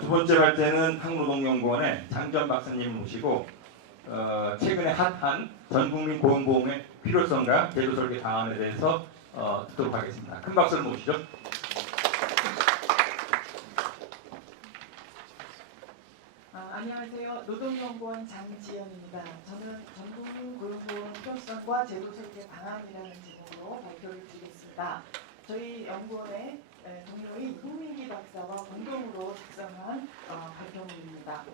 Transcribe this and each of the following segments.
두 번째 발제는 한국노동연구원의 장전 박사님을 모시고 최근에 핫한 전국민 고용보험의 필요성과 제도 설계 방안에 대해서 듣도록 하겠습니다. 큰 박수를 모시죠. 안녕하세요. 노동연구원 장지연입니다. 저는 전국민 고용보험 필요성과 제도 설계 방안이라는 제목으로 발표를 드리겠습니다. 저희 연구원의 동료인 이국민기 박사와 공동으로 작성한 발표문입니다.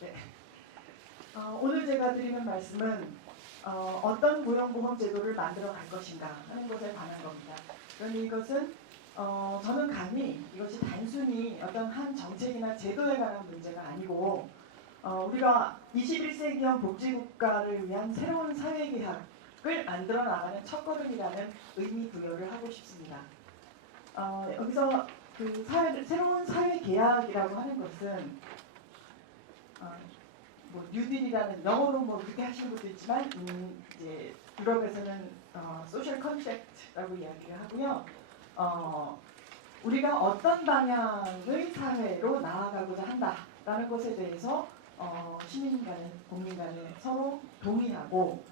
네. 오늘 제가 드리는 말씀은 어떤 고용보험 제도를 만들어 갈 것인가 하는 것에 관한 겁니다. 그런데 이것은 저는 감히 이것이 단순히 어떤 한 정책이나 제도에 관한 문제가 아니고 우리가 21세기형 복지국가를 위한 새로운 사회계약을 만들어 나가는 첫걸음이라는 의미 부여를 하고 싶습니다. 여기서 그 새로운 사회계약이라고 하는 것은 뭐 뉴딜이라는 영어로 뭐 그렇게 하시는 것도 있지만 이제 유럽에서는 소셜 컨트랙트라고 이야기를 하고요. 우리가 어떤 방향의 사회로 나아가고자 한다라는 것에 대해서 시민 간에 국민 간에 서로 동의하고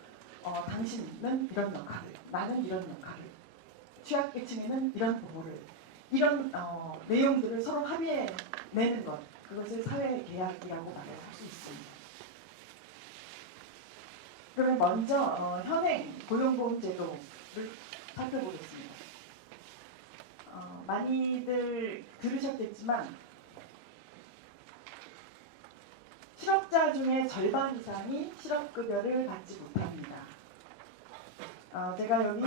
당신은 이런 역할을, 나는 이런 역할을, 취약계층에는 이런 보호를, 이런 내용들을 서로 합의해 내는 것, 그것을 사회계약이라고 말할 수 있습니다. 그러면 먼저 현행 고용보험제도를 살펴보겠습니다. 많이들 들으셨겠지만 실업자 중에 절반 이상이 실업급여를 받지 못합니다. 제가 여기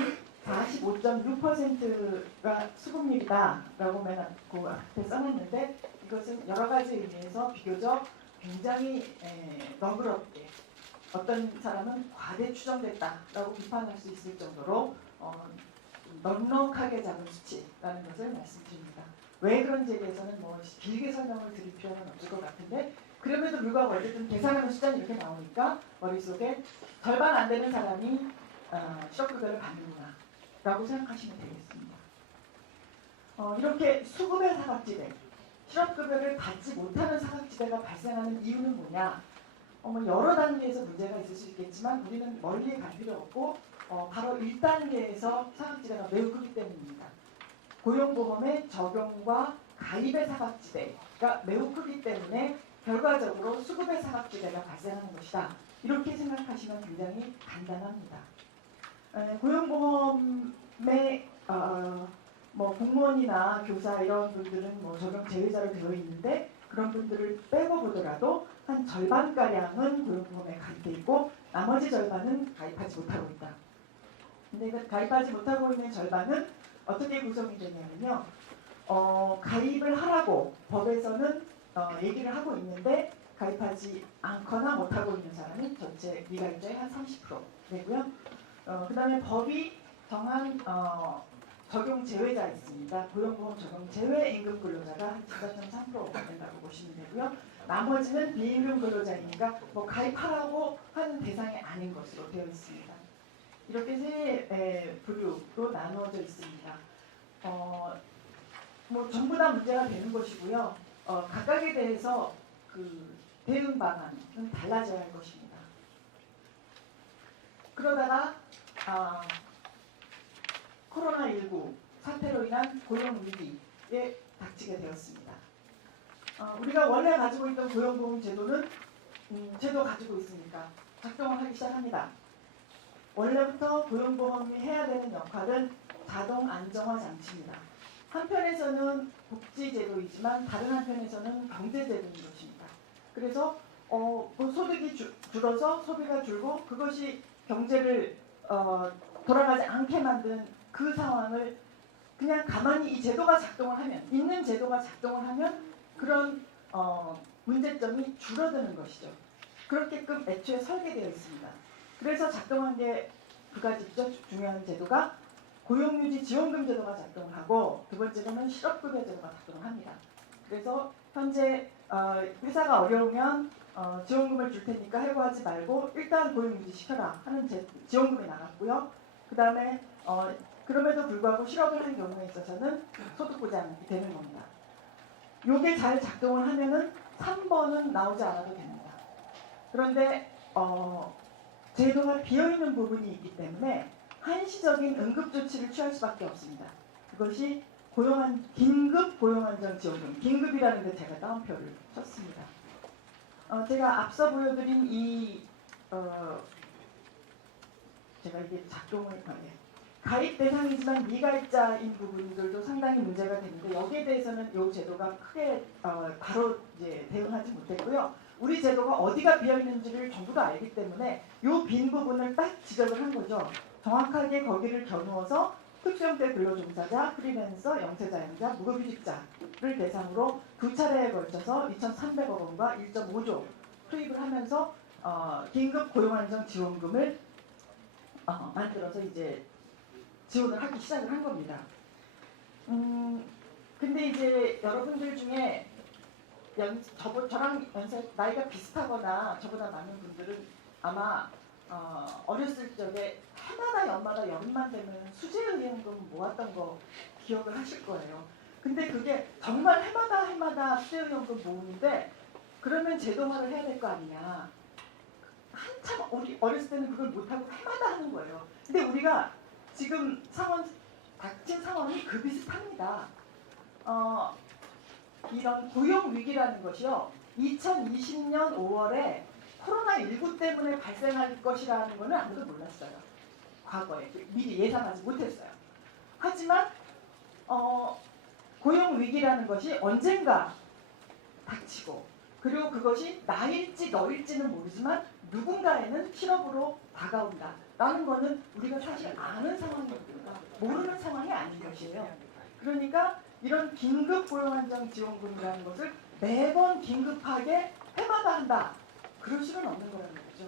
45.6%가 수급률이다라고 맨 앞에 써놨는데 이것은 여러 가지 의미에서 비교적 굉장히 너그럽게 어떤 사람은 과대 추정됐다라고 비판할 수 있을 정도로 넉넉하게 잡은 수치라는 것을 말씀드립니다. 왜 그런지에 대해서는 뭐 길게 설명을 드릴 필요는 없을 것 같은데 그럼에도 불구하고 어쨌든 계산하는 숫자는 이렇게 나오니까 머릿속에 절반 안 되는 사람이 실업급여를 받는구나 라고 생각하시면 되겠습니다. 이렇게 수급의 사각지대, 실업급여를 받지 못하는 사각지대가 발생하는 이유는 뭐냐? 여러 단계에서 문제가 있을 수 있겠지만 우리는 멀리 갈 필요 없고 바로 1단계에서 사각지대가 매우 크기 때문입니다. 고용보험의 적용과 가입의 사각지대가 매우 크기 때문에 결과적으로 수급의 사각지대가 발생하는 것이다. 이렇게 생각하시면 굉장히 간단합니다. 고용보험의 뭐 공무원이나 교사 이런 분들은 뭐 적용 제외자로 되어 있는데 그런 분들을 빼고 보더라도 한 절반가량은 고용보험에 가입돼 있고 나머지 절반은 가입하지 못하고 있다. 근데 그 가입하지 못하고 있는 절반은 어떻게 구성이 되냐면요. 가입을 하라고 법에서는 얘기를 하고 있는데 가입하지 않거나 못하고 있는 사람이 전체 미가입자의 한 30% 되고요. 그 다음에 법이 정한 적용 제외자 있습니다. 고용보험 적용 제외 임금 근로자가 한 14.3%가 된다고 보시면 되고요. 나머지는 비임금 근로자이니까 뭐 가입하라고 하는 대상이 아닌 것으로 되어 있습니다. 이렇게 세 부류로 나누어져 있습니다. 뭐 전부 다 문제가 되는 것이고요. 각각에 대해서 그 대응 방안은 달라져야 할 것입니다. 그러다가 코로나19 사태로 인한 고용 위기에 닥치게 되었습니다. 우리가 원래 가지고 있던 고용보험 제도는 제도 가지고 있으니까 작동을 하기 시작합니다. 원래부터 고용보험이 해야 되는 역할은 자동 안정화 장치입니다. 한편에서는 복지제도이지만 다른 한편에서는 경제제도인 것입니다. 그래서 그 소득이 줄어서 소비가 줄고 그것이 경제를 돌아가지 않게 만든 그 상황을 그냥 가만히 이 제도가 작동을 하면 있는 제도가 작동을 하면 그런 문제점이 줄어드는 것이죠. 그렇게끔 애초에 설계되어 있습니다. 그래서 작동한 게 두 가지죠. 중요한 제도가 고용유지 지원금 제도가 작동을 하고 두 번째로는 실업급여 제도가 작동을 합니다. 그래서 현재 회사가 어려우면 지원금을 줄 테니까 해고하지 말고 일단 고용 유지시켜라 하는 지원금이 나갔고요. 그 다음에 그럼에도 불구하고 실업을 한 경우에 있어서는 소득보장이 되는 겁니다. 요게 잘 작동을 하면은 3번은 나오지 않아도 됩니다. 그런데 제도가 비어있는 부분이 있기 때문에 한시적인 응급조치를 취할 수밖에 없습니다. 그것이 긴급 고용안정지원금, 긴급이라는 데 제가 따옴표를 쳤습니다. 제가 앞서 보여드린 제가 이게 작동을 가입 대상이지만 미가입자인 부분들도 상당히 문제가 되는데 여기에 대해서는 이 제도가 크게 바로 이제 대응하지 못했고요. 우리 제도가 어디가 비어 있는지를 전부 다 알기 때문에 이 빈 부분을 딱 지적을 한 거죠. 정확하게 거기를 겨누어서 특수형태 근로종사자, 프리랜서, 영세자영자, 무급휴직자를 대상으로 두 차례에 걸쳐서 2,300억 원과 1.5조 투입을 하면서 긴급 고용안정지원금을 만들어서 이제 지원을 하기 시작을 한 겁니다. 근데 이제 여러분들 중에 저랑 나이가 비슷하거나 저보다 많은 분들은 아마 어렸을 적에 해마다 연마다 여름만 되면 수재의원금 모았던 거 기억을 하실 거예요. 근데 그게 정말 해마다 수재의원금 모으는데 그러면 제도화를 해야 될 거 아니냐. 한참 우리 어렸을 때는 그걸 못하고 해마다 하는 거예요. 근데 우리가 지금 닥친 상황이 그 비슷합니다. 이런 고용위기라는 것이요. 2020년 5월에 코로나19 때문에 발생할 것이라는 것은 아무도 몰랐어요. 과거에 미리 예상하지 못했어요. 하지만 고용위기라는 것이 언젠가 닥치고 그리고 그것이 나일지 너일지는 모르지만 누군가에는 실업으로 다가온다. 라는 것은 우리가 사실 아는 상황입니다. 모르는 상황이 아닌 것이에요. 그러니까 이런 긴급 고용안정지원금이라는 것을 매번 긴급하게 해마다 한다. 그럴 수는 없는 거라는 거죠.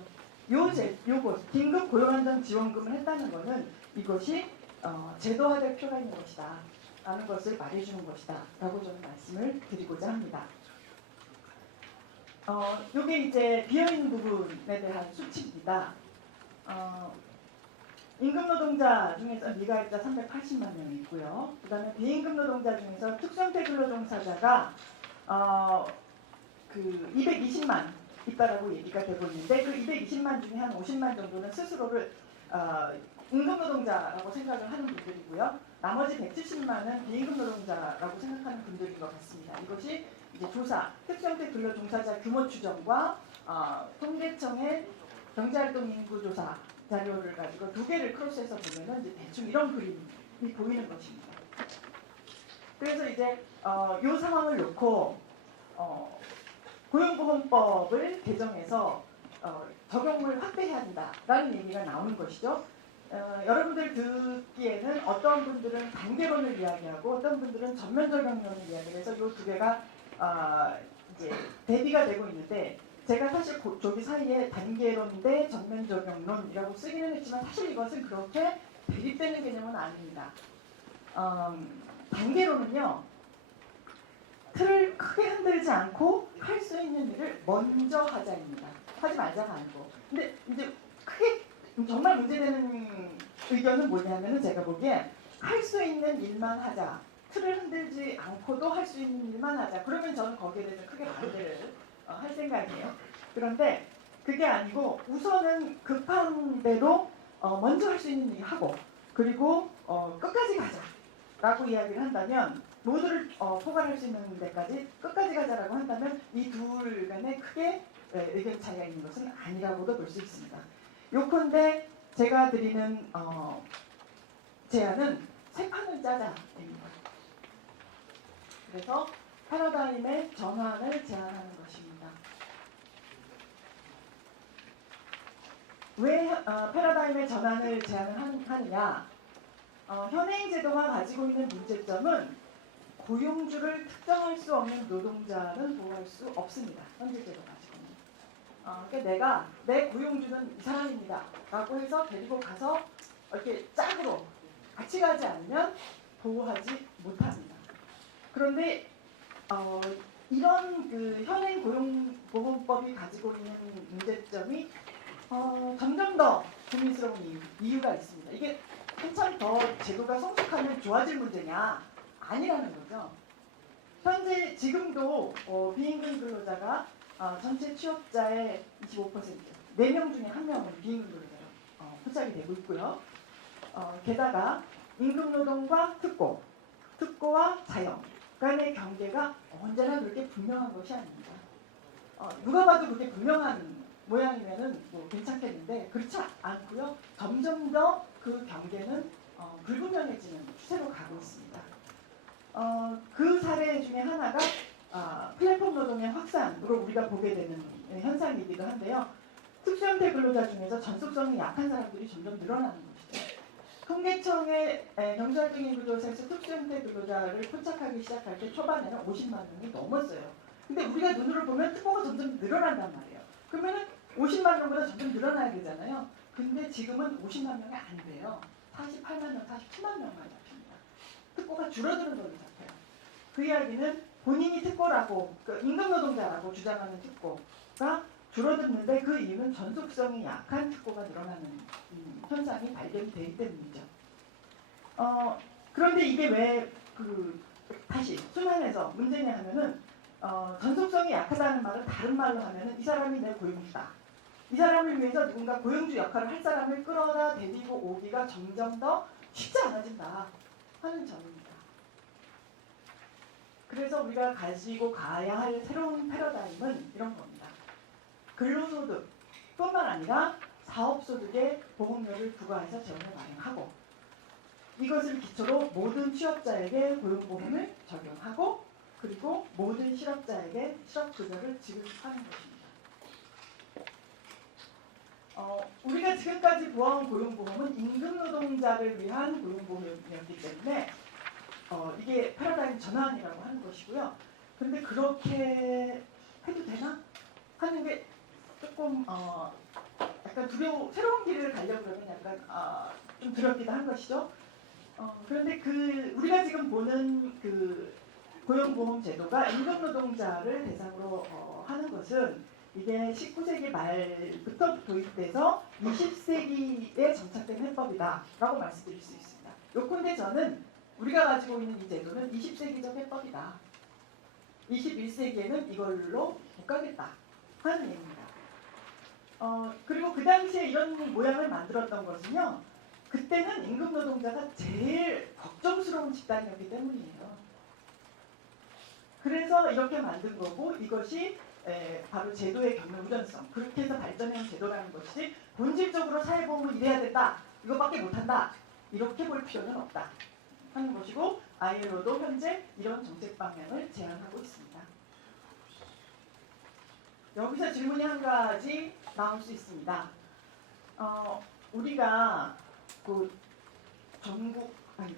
요것 긴급 고용안정지원금을 했다는 것은 이것이 제도화될 필요가 있는 것이다. 라는 것을 말해주는 것이다. 라고 저는 말씀을 드리고자 합니다. 요게 이제 비어있는 부분에 대한 수치입니다. 임금 노동자 중에서 미가입자 380만 명이 있고요. 그 다음에 비임금 노동자 중에서 특수형태 근로종사자가 그 220만 있다라고 얘기가 되고 있는데 그 220만 중에 한 50만 정도는 스스로를 임금 노동자라고 생각을 하는 분들이고요. 나머지 170만은 비임금 노동자라고 생각하는 분들인 것 같습니다. 이것이 이제 조사, 특수형태 근로종사자 규모 추정과 통계청의 경제활동 인구 조사 자료를 가지고 두 개를 크로스해서 보면은 이제 대충 이런 그림이 보이는 것입니다. 그래서 이제 이 상황을 놓고 고용보험법을 개정해서 적용을 확대해야 한다라는 얘기가 나오는 것이죠. 여러분들 듣기에는 어떤 분들은 단계론을 이야기하고 어떤 분들은 전면 적용론을 이야기해서 이 두 개가 이제 대비가 되고 있는데 제가 사실 저기 사이에 단계론 대 전면 적용론이라고 쓰기는 했지만 사실 이것은 그렇게 대립되는 개념은 아닙니다. 단계론은요. 틀을 크게 흔들지 않고 할 수 있는 일을 먼저 하자입니다. 하지 말자가 아니고. 근데 이제 크게 정말 문제되는 의견은 뭐냐면은 제가 보기에 할 수 있는 일만 하자. 틀을 흔들지 않고도 할 수 있는 일만 하자. 그러면 저는 거기에 대해서 크게 반대를 할 생각이에요. 그런데 그게 아니고 우선은 급한 대로 먼저 할 수 있는 일 하고 그리고 끝까지 가자라고 이야기를 한다면 모두를 포괄할 수 있는 데까지 끝까지 가자라고 한다면 이 둘 간에 크게 의견 차이가 있는 것은 아니라고도 볼 수 있습니다. 요컨대 제가 드리는 제안은 세 판을 짜자입니다. 그래서 패러다임의 전환을 제안하는 것입니다. 왜 패러다임의 전환을 제안을 하느냐? 현행 제도가 가지고 있는 문제점은 고용주를 특정할 수 없는 노동자는 보호할 수 없습니다. 현재 제도 가지고는. 그러니까 내가 내 고용주는 이 사람입니다. 라고 해서 데리고 가서 이렇게 짝으로 같이 가지 않으면 보호하지 못합니다. 그런데 이런 그 현행 고용보험법이 가지고 있는 문제점이 점점 더 고민스러운 이유가 있습니다. 이게 한참 더 제도가 성숙하면 좋아질 문제냐? 아니라는 거죠. 현재 지금도 비임금 근로자가 전체 취업자의 25%, 4명 중에 1명은 비임금 근로자로 포착이 되고 있고요. 게다가 임금노동과 특고와 자영 간의 경계가 언제나 그렇게 분명한 것이 아닙니다. 누가 봐도 그렇게 분명한 모양이면은 뭐 괜찮겠는데 그렇지 않고요. 점점 더 그 경계는 불분명해지는 추세로 가고 있습니다. 그 사례 중에 하나가 플랫폼 노동의 확산으로 우리가 보게 되는 현상이기도 한데요. 특수형태 근로자 중에서 전속성이 약한 사람들이 점점 늘어나는 것이죠. 통계청의 경제활동인구조사에서 특수형태 근로자를 포착하기 시작할 때 초반에는 50만 명이 넘었어요. 근데 우리가 눈으로 보면 특보가 점점 늘어난단 말이에요. 그러면은 50만 명보다 점점 늘어나야 되잖아요. 근데 지금은 50만 명이 안 돼요. 48만 명, 47만 명만 잡힙니다. 특보가 줄어드는 걸로 잡혀요. 그 이야기는 본인이 특보라고, 임금노동자라고 주장하는 특보가 줄어드는데 그 이유는 전속성이 약한 특보가 늘어나는 현상이 발견이 되기 때문이죠. 그런데 이게 왜 다시 순환해서 문제냐 하면은 전속성이 약하다는 말을 다른 말로 하면은 이 사람이 내 고용주다. 이 사람을 위해서 누군가 고용주 역할을 할 사람을 끌어다 데리고 오기가 점점 더 쉽지 않아진다 하는 점입니다. 그래서 우리가 가지고 가야 할 새로운 패러다임은 이런 겁니다. 근로소득뿐만 아니라 사업소득에 보험료를 부과해서 재원을 마련하고 이것을 기초로 모든 취업자에게 고용보험을 적용하고 그리고 모든 실업자에게 실업급여를 지급하는 것입니다. 우리가 지금까지 보아온 고용보험은 임금노동자를 위한 고용보험이었기 때문에 이게 패러다임 전환이라고 하는 것이고요. 그런데 그렇게 해도 되나? 하는 게 조금 약간 새로운 길을 가려고 그러면 약간 좀 두렵기도 한 것이죠. 그런데 우리가 지금 보는 고용보험 제도가 임금노동자를 대상으로 하는 것은 이게 19세기 말부터 도입돼서 20세기에 정착된 해법이다라고 말씀드릴 수 있습니다. 요컨대 저는 우리가 가지고 있는 이 제도는 20세기적 해법이다. 21세기에는 이걸로 못 가겠다 하는 얘기입니다. 그리고 그 당시에 이런 모양을 만들었던 것은요. 그때는 임금노동자가 제일 걱정스러운 집단이었기 때문이에요. 그래서 이렇게 만든 거고 이것이 바로 제도의 경로우전성 그렇게 해서 발전해온 제도라는 것이지 본질적으로 사회보험은 이래야 된다 이것밖에 못한다 이렇게 볼 필요는 없다 하는 것이고 ILO도 현재 이런 정책 방향을 제안하고 있습니다. 여기서 질문이 한 가지 나올 수 있습니다. 우리가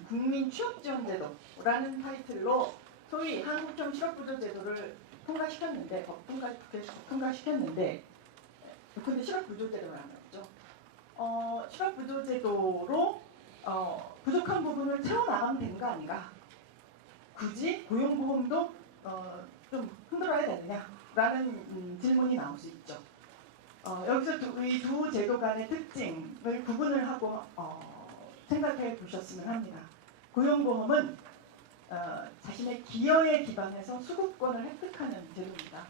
국민 취업지원제도라는 타이틀로 소위 한국형 실업부조제도를 통과시켰는데 근데 실업부조제도가 아니었죠. 실업부조제도로 부족한 부분을 채워나가면 되는 거 아닌가? 굳이 고용보험도 좀 흔들어야 되느냐라는 질문이 나올 수 있죠. 여기서 이 두 제도 간의 특징을 구분을 하고 생각해 보셨으면 합니다. 고용보험은 자신의 기여에 기반해서 수급권을 획득하는 제도입니다.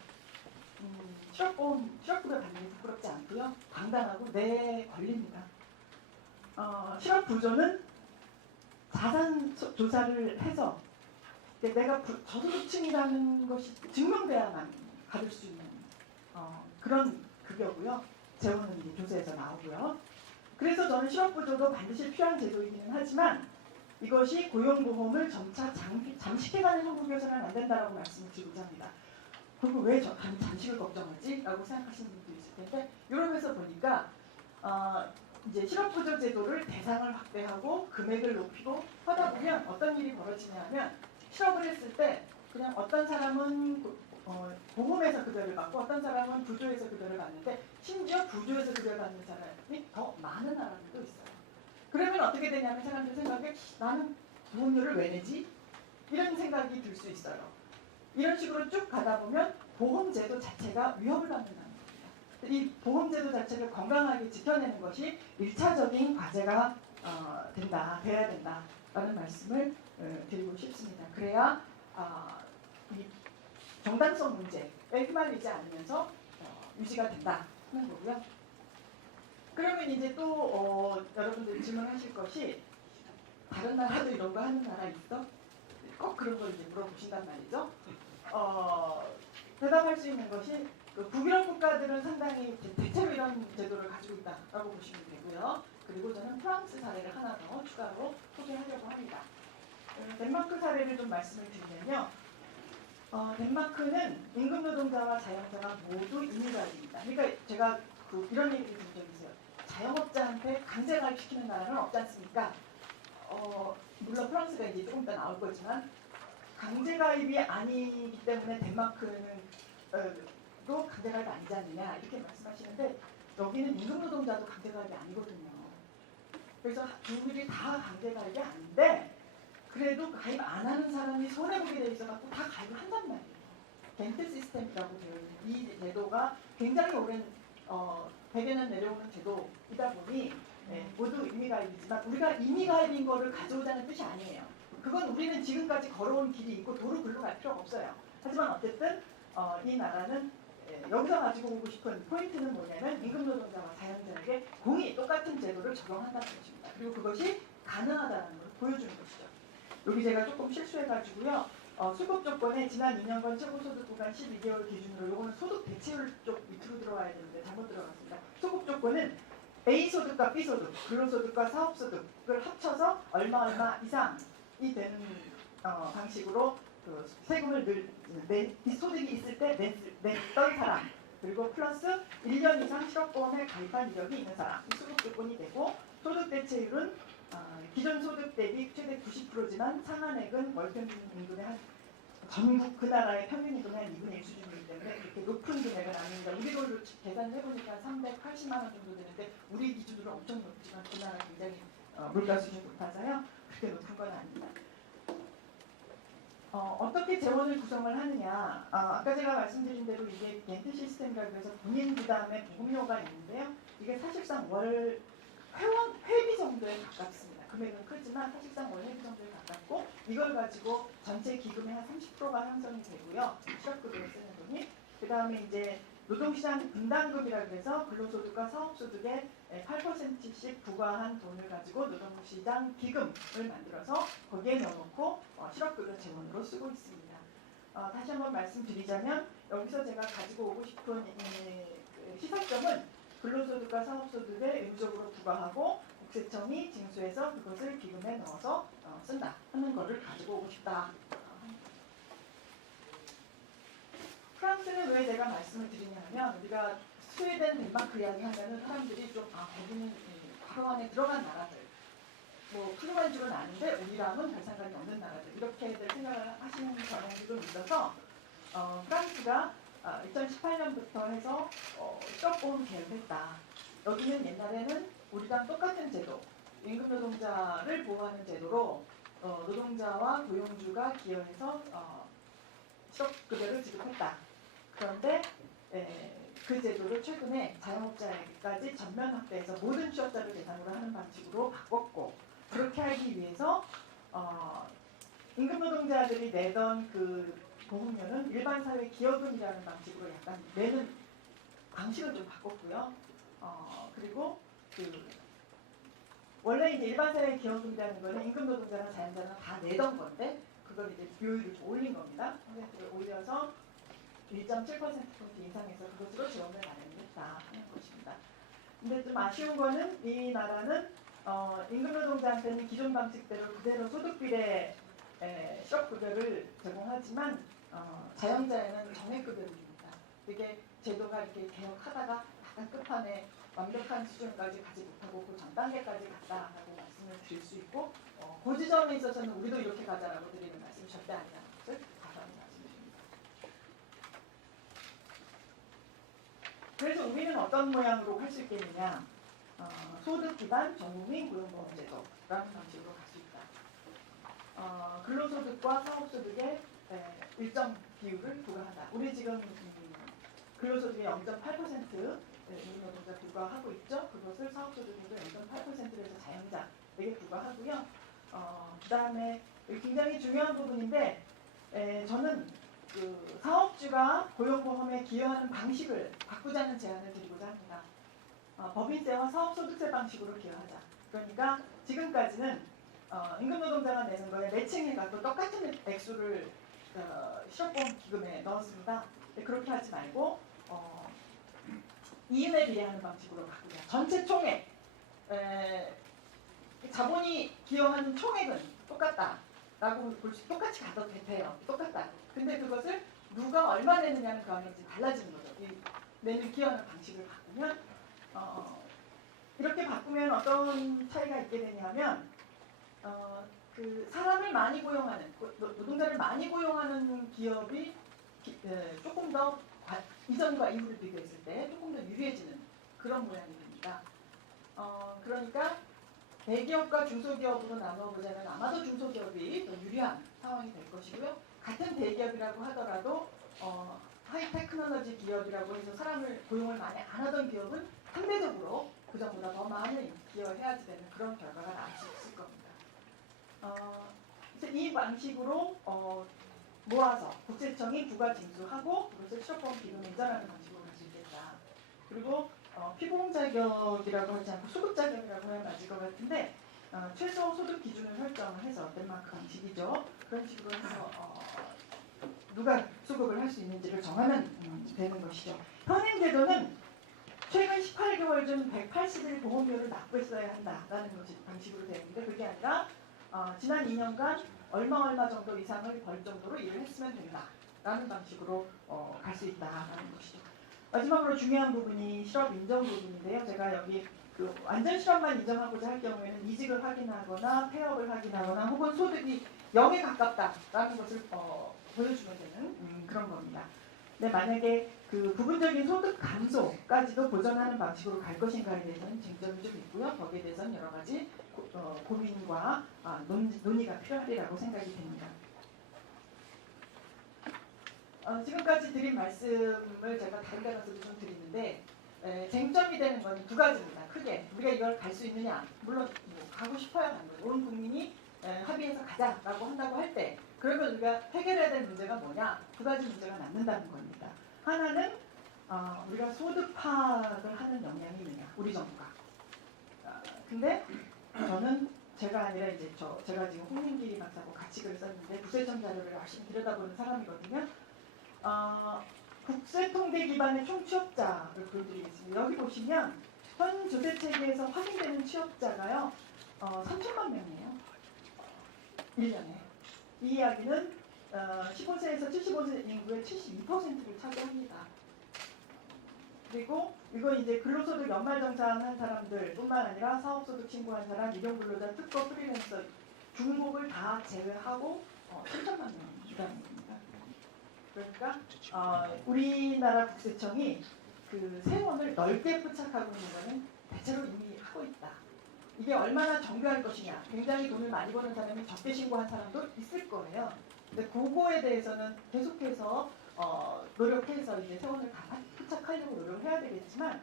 실업급여 받는 게 부끄럽지 않고요. 당당하고 내 권리입니다. 실업부조는 자산 조사를 해서 내가 저소득층이라는 것이 증명돼야만 받을 수 있는 그런 급여고요. 재원은 이제 조사에서 나오고요. 그래서 저는 실업부조도 반드시 필요한 제도이기는 하지만 이것이 고용보험을 점차 잠식해가는 형국이어서는 안 된다라고 말씀을 드리고자 합니다. 그리고 왜 잠식을 걱정하지? 라고 생각하시는 분도 있을 텐데 이러면서 보니까 이제 실업부조 제도를 대상을 확대하고 금액을 높이고 하다 보면 어떤 일이 벌어지냐면 실업을 했을 때 그냥 어떤 사람은 보험에서 급여를 받고 어떤 사람은 부조에서 급여를 받는데 심지어 부조에서 급여를 받는 사람이 더 많은 사람도 있어요. 그러면 어떻게 되냐면 사람들 생각에 나는 보험료를 왜 내지? 이런 생각이 들 수 있어요. 이런 식으로 쭉 가다 보면 보험제도 자체가 위협을 받는다는 겁니다. 이 보험제도 자체를 건강하게 지켜내는 것이 1차적인 과제가 돼야 된다라는 말씀을 드리고 싶습니다. 그래야 이 정당성 문제에 휘말리지 않으면서 유지가 된다 하는 거고요. 그러면 이제 또 여러분들 질문하실 것이 다른 나라도 이런 거 하는 나라 있어? 꼭 그런 걸 이제 물어보신단 말이죠. 대답할 수 있는 것이 그 북유럽 국가들은 상당히 대체로 이런 제도를 가지고 있다라고 보시면 되고요. 그리고 저는 프랑스 사례를 하나 더 추가로 소개하려고 합니다. 덴마크 사례를 좀 말씀을 드리면요. 덴마크는 임금 노동자와 자영업자가 모두 임의가입입니다. 그러니까 제가 이런 얘기를 든 적이 있어요. 자영업자한테 강제 가입시키는 나라는 없지 않습니까? 물론 프랑스가 이제 조금 이따 나올 거지만 강제 가입이 아니기 때문에 덴마크는 또 강제 가입이 아니지 않느냐 이렇게 말씀하시는데 여기는 임금 노동자도 강제 가입이 아니거든요. 그래서 둘이 다 강제 가입이 아닌데 그래도 가입 안 하는 사람이 손해보게 돼 있어갖고 다 가입을 한단 말이에요. 겐트 시스템이라고 되어 있는 이 제도가 굉장히 오랜 100여 년 내려오는 제도이다 보니 모두 임의가입이지만 우리가 임의가입인 거를 가져오자는 뜻이 아니에요. 그건 우리는 지금까지 걸어온 길이 있고 도로 글로 갈 필요가 없어요. 하지만 어쨌든 이 나라는 여기서 가지고 오고 싶은 포인트는 뭐냐면 임금 노동자와 자영업자에게 공이 똑같은 제도를 적용한다는 것입니다. 그리고 그것이 가능하다는 걸 보여주는 것이죠. 여기 제가 조금 실수해가지고요. 수급 조건에 지난 2년간 최고소득 구간 12개월 기준으로 요거는 소득 대체율 쪽 밑으로 들어와야 되는데 잘못 들어갔습니다. 수급 조건은 A 소득과 B 소득, 근로소득과 사업소득을 합쳐서 얼마 이상이 되는 방식으로 그 세금을 소득이 있을 때 냈던 사람 그리고 플러스 1년 이상 실업보험에 가입한 이력이 있는 사람 이 수급 조건이 되고 소득 대체율은 기존 소득 대비 최대 90%지만 상한액은 월평균 임금의 한 전국 그 나라의 평균 임금의 한 2분의 1 수준이기 때문에 그렇게 높은 금액은 아닙니다. 우리 돈으로 계산해보니까 380만 원 정도 되는데 우리 기준으로 엄청 높지만 그 나라 굉장히 물가 수준이 높아서요. 그렇게 높은 건 아닙니다. 어떻게 재원을 구성을 하느냐. 아까 제가 말씀드린 대로 이게 겐트 시스템이라고 해서 본인 부담의 보험료가 있는데요. 이게 사실상 월 회비 정도에 가깝습니다. 금액은 크지만 사실상 월 회비 정도에 가깝고 이걸 가지고 전체 기금의 한 30%가 형성이 되고요. 실업급여를 쓰는 돈이. 그 다음에 이제 노동시장 분담금이라고 해서 근로소득과 사업소득에 8%씩 부과한 돈을 가지고 노동시장 기금을 만들어서 거기에 넣어놓고 실업급여 재원으로 쓰고 있습니다. 다시 한번 말씀드리자면 여기서 제가 가지고 오고 싶은 시사점은 근로소득과 사업소득에 의무적으로 부과하고 국세청이 징수해서 그것을 기금에 넣어서 쓴다 하는 것을 가지고 오고 싶다. 프랑스는 왜 제가 말씀을 드리냐면 우리가 스웨덴, 덴마크 이야기하면은 사람들이 좀 거기는 바로 안에 들어간 나라들 뭐 훌륭한 줄은 아는데 우리랑은 별 상관이 없는 나라들 이렇게들 생각을 하시는 경향이 좀 있어서 프랑스가 2018년부터 해서 실업보험 개혁을 했다. 여기는 옛날에는 우리랑 똑같은 제도, 임금 노동자를 보호하는 제도로 노동자와 고용주가 기여해서 실업급여를 지급했다. 그런데 그 제도를 최근에 자영업자에게까지 전면 확대해서 모든 취업자를 대상으로 하는 방식으로 바꿨고 그렇게 하기 위해서 임금 노동자들이 내던 그 보험료는 일반 사회 기여금이라는 방식으로 약간 내는 방식을 좀 바꿨고요. 그리고 원래 이제 일반 사회 기여금이라는 거는 임금 노동자나 자영업자나 다 내던 건데 그걸 이제 비율을 좀 올린 겁니다. 퍼센트를 올려서 1.7%포인트 인상해서 그것으로 지원을 마련했다 하는 것입니다. 근데 좀 아쉬운 거는 이 나라는 임금 노동자한테는 기존 방식대로 그대로 소득비례 실업급여를 제공하지만 자영자에는 정액급여를 줍니다. 이게 제도가 이렇게 개혁하다가 약간 끝판에 완벽한 수준까지 가지 못하고 그 전 단계까지 갔다라고 말씀을 드릴 수 있고 그 지점에 있어서는 우리도 이렇게 가자라고 드리는 말씀이 절대 아니라는 것을 다시 한번 말씀드립니다. 그래서 우리는 어떤 모양으로 할 수 있겠느냐. 소득 기반 전국민 고용보험제도라는 방식으로 갈 수 있다. 근로소득과 사업소득의 일정 비율을 부과하다. 우리 지금 근로소득의 0.8% 노동자 부과하고 있죠. 그것을 사업소득에도 0.8%에서 자영자에게 부과하고요. 그다음에 굉장히 중요한 부분인데 저는 그 사업주가 고용보험에 기여하는 방식을 바꾸자는 제안을 드리고자 합니다. 법인세와 사업소득세 방식으로 기여하자. 그러니까 지금까지는 임금노동자가 내는 거에 매칭해갖고 똑같은 액수를 실업보험 기금에 넣었습니다. 그렇게 하지 말고 이윤에 비례하는 방식으로 바꾸자. 전체 총액, 자본이 기여하는 총액은 똑같다라고 똑같이 가도 돼요. 똑같다. 근데 그것을 누가 얼마 내느냐는 그 안에 이제 달라지는 거죠. 이 내는 기여하는 방식을 바꾸면 이렇게 바꾸면 어떤 차이가 있게 되냐면 그 사람을 많이 고용하는 노동자를 많이 고용하는 기업이 조금 더 이전과 이후를 비교했을 때 조금 더 유리해지는 그런 모양이 됩니다. 그러니까 대기업과 중소기업으로 나눠보자면 아마도 중소기업이 더 유리한 상황이 될 것이고요. 같은 대기업이라고 하더라도 하이테크놀로지 기업이라고 해서 사람을 고용을 많이 안 하던 기업은 상대적으로 그전보다 더 많이 기여해야지 되는 그런 결과가 나올 수 있을 겁니다. 이 방식으로 모아서 국세청이 부가 징수하고 그것을 실업보험 기금에 인정하는 방식으로 할 수 있겠다. 그리고 피공 자격이라고 하지 않고 수급 자격이라고 해야 맞을 것 같은데 최소 소득 기준을 설정을 해서 덴마크 방식이죠. 그런 식으로 해서 누가 수급을 할 수 있는지를 정하면 되는 것이죠. 현행 제도는 최근 18개월 중 180일 보험료를 납부했어야 한다라는 것이 방식으로 되어 있는데 그게 아니라 지난 2년간 얼마 정도 이상을 벌 정도로 일을 했으면 된다라는 방식으로 갈 수 있다라는 것이죠. 마지막으로 중요한 부분이 실업 인정 부분인데요. 제가 여기 그 완전 실업만 인정하고자 할 경우에는 이직을 확인하거나 폐업을 확인하거나 혹은 소득이 0에 가깝다라는 것을 보여주면 되는 그런 겁니다. 근데 만약에 그 부분적인 소득 감소까지도 보전하는 방식으로 갈 것인가에 대해서는 쟁점이 좀 있고요. 거기에 대해서는 여러 가지 고민과 논의가 필요하리라고 생각이 됩니다. 지금까지 드린 말씀을 제가 다른 데 가서도 좀 드리는데 쟁점이 되는 건 두 가지입니다. 크게 우리가 이걸 갈 수 있느냐, 물론 뭐 가고 싶어야 하는 거예요. 온 국민이 합의해서 가자라고 한다고 할 때 그러면 우리가 해결해야 될 문제가 뭐냐? 두 가지 문제가 남는다는 겁니다. 하나는 우리가 소득 파악을 하는 역량이 있느냐, 우리 정부가. 근데 저는 제가 아니라 이제 제가 지금 홍민기 박사하고 같이 글을 썼는데 국세청 자료를 열심히 들여다보는 사람이거든요. 국세통계 기반의 총취업자를 보여드리겠습니다. 여기 보시면 현 조세 체계에서 확인되는 취업자가요 3천만 명이에요. 1년에. 이 이야기는 15세에서 75세 인구의 72%를 차지합니다. 그리고 이거 이제 근로소득 연말정산한 사람들뿐만 아니라 사업소득 신고한 사람, 일용근로자, 특거, 프리랜서, 중복을 다 제외하고 3천만 명이라는 겁니다. 그러니까 우리나라 국세청이 그 세원을 넓게 포착하고 있는 것은 대체로 이미 하고 있다. 이게 얼마나 정교할 것이냐. 굉장히 돈을 많이 버는 사람이 적게 신고한 사람도 있을 거예요. 근데 그거에 대해서는 계속해서 노력해서 이제 세원을 다 포착하려고 노력을 해야 되겠지만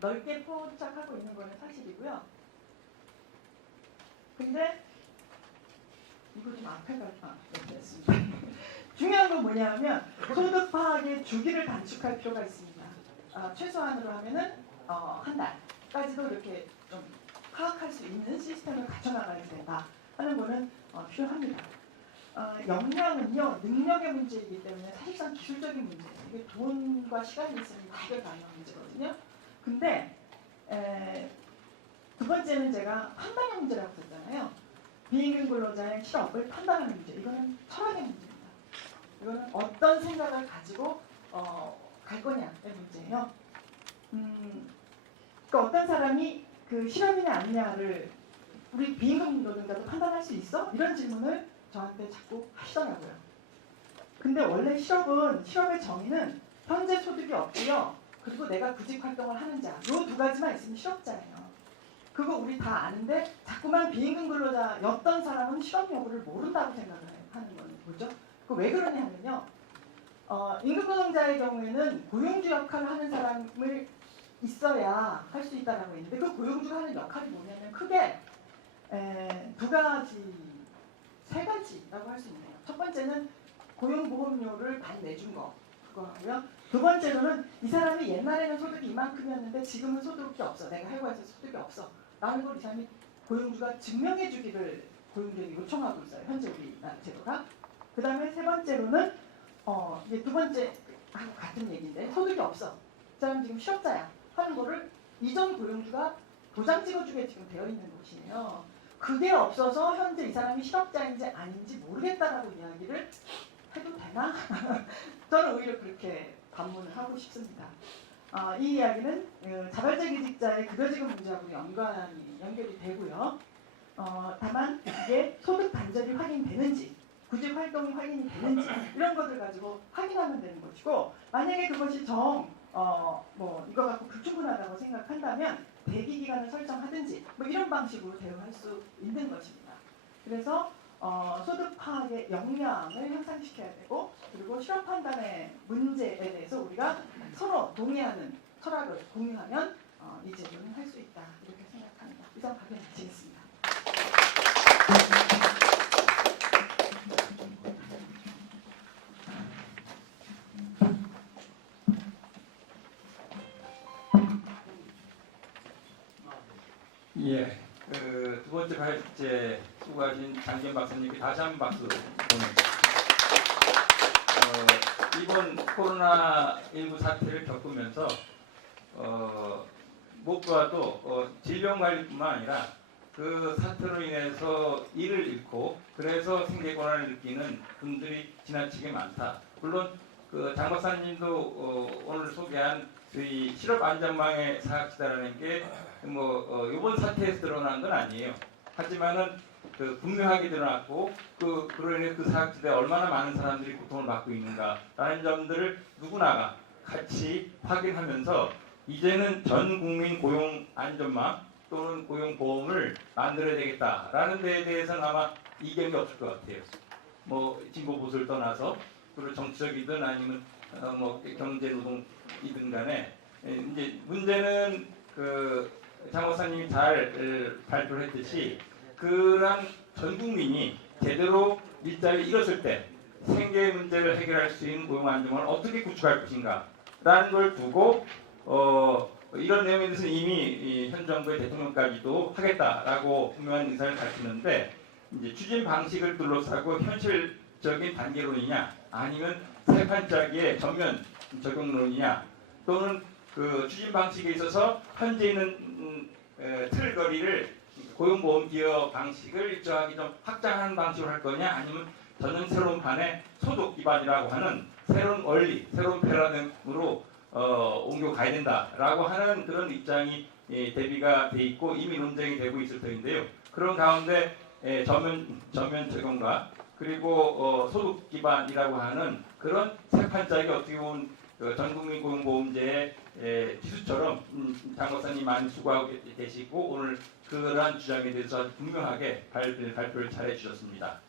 넓게 포착하고 있는 거는 사실이고요. 근데 이거 좀 앞에 갈까? 네, 됐습니다. 중요한 건 뭐냐면 소득 파악의 주기를 단축할 필요가 있습니다. 최소한으로 하면은 한 달까지도 이렇게 좀 파악할 수 있는 시스템을 갖춰나가야 된다 하는 거는 필요합니다. 역량은요 능력의 문제이기 때문에 사실상 기술적인 문제예요. 이게 돈과 시간이 있으면 다 해결 가능한 문제거든요. 근데 두 번째는 제가 판단의 문제라고 했잖아요. 비임금 근로자의 실업을 판단하는 문제. 이거는 철학의 문제입니다. 이거는 어떤 생각을 가지고 갈 거냐의 문제예요. 그러니까 어떤 사람이 그 실업이냐 아니냐를 우리 비임금 노동자도 판단할 수 있어? 이런 질문을 저한테 자꾸 하시더라고요. 근데 원래 실업의 정의는 현재 소득이 없고요. 그리고 내가 구직 활동을 하는 자. 요 두 가지만 있으면 실업자예요. 그거 우리 다 아는데 자꾸만 비임금 근로자였던 사람은 실업 여부를 모른다고 생각을 해요. 하는 건 뭐죠? 그 왜 그러냐 하면요. 임금 노동자의 경우에는 고용주 역할을 하는 사람을 있어야 할 수 있다라고 했는데 그 고용주가 하는 역할이 뭐냐면 크게 두 가지, 세 가지라고 할 수 있네요. 첫 번째는 고용보험료를 많이 내준 거 그거 하고요. 두 번째로는 이 사람이 옛날에는 소득이 이만큼이었는데 지금은 소득이 없어. 내가 해고해서 소득이 없어. 라는 걸 이 사람이 고용주가 증명해 주기를 고용주에게 요청하고 있어요. 현재 우리나라 제도가. 그 다음에 세 번째로는 이게 두 번째 하고 같은 얘기인데 소득이 없어. 이 사람 지금 실업자야. 하는 거를 이전 고용주가 도장 찍어주게 지금 되어 있는 것이에요. 그게 없어서 현재 이 사람이 실업자인지 아닌지 모르겠다라고 이야기를 해도 되나? 저는 오히려 그렇게 반문을 하고 싶습니다. 이 이야기는 자발적 이직자의 급여지급 문제하고 연결이 되고요. 다만 이게 소득 단절이 확인되는지 구직 활동이 확인이 되는지 이런 것들 가지고 확인하면 되는 것이고 만약에 그것이 이거 갖고 불충분하다고 생각한다면 대기 기간을 설정하든지 뭐 이런 방식으로 대응할 수 있는 것입니다. 그래서 소득 파악의 역량을 향상시켜야 되고 그리고 실업 판단의 문제에 대해서 우리가 서로 동의하는 철학을 공유하면 이 제도는 할 수 있다 이렇게 생각합니다. 이상 답변 마치겠습니다. 예, 두 번째 발제 수고하신 장기현 박사님께 다시 한번 박수 보내드립니다. 이번 코로나19 사태를 겪으면서 무엇보다도 질병관리뿐만 아니라 그 사태로 인해서 일을 잃고 그래서 생계고난을 느끼는 분들이 지나치게 많다. 물론 장 박사님도 오늘 소개한 저희 실업안전망의 사각지대라는 게 이번 사태에서 드러난 건 아니에요. 하지만은 분명하게 드러났고 그로 인해 그 사각지대에 얼마나 많은 사람들이 고통을 받고 있는가라는 점들을 누구나가 같이 확인하면서 이제는 전 국민 고용 안전망 또는 고용보험을 만들어야 되겠다라는 데에 대해서는 아마 이견이 없을 것 같아요. 진보 보수를 떠나서 그리고 정치적이든 아니면 경제 노동이든 간에 이제 문제는 장 박사님이 잘 발표를 했듯이 그런 전 국민이 제대로 일자리를 잃었을 때 생계 문제를 해결할 수 있는 고용 안정망을 어떻게 구축할 것인가라는 걸 두고 이런 내용에 대해서 이미 현 정부의 대통령까지도 하겠다라고 분명한 의사를 밝히는데 이제 추진 방식을 둘러싸고 현실적인 단계론이냐 아니면 세 판짜기의 전면 적용론이냐 또는 그 추진 방식에 있어서 현재 있는 틀거리를 고용보험 기여 방식을 일정하게 좀 확장하는 방식으로 할 거냐 아니면 전혀 새로운 판의 소득 기반이라고 하는 새로운 원리, 새로운 패러다임으로 옮겨가야 된다라고 하는 그런 입장이 대비가 돼 있고 이미 논쟁이 되고 있을 터인데요. 그런 가운데 전면 적용과 그리고 소득 기반이라고 하는 그런 세 판짜기 어떻게 보면 전국민 고용보험제의 기수처럼 장 박사님 많이 수고하고 계시고 오늘 그러한 주장에 대해서 분명하게 발표를 잘 해주셨습니다.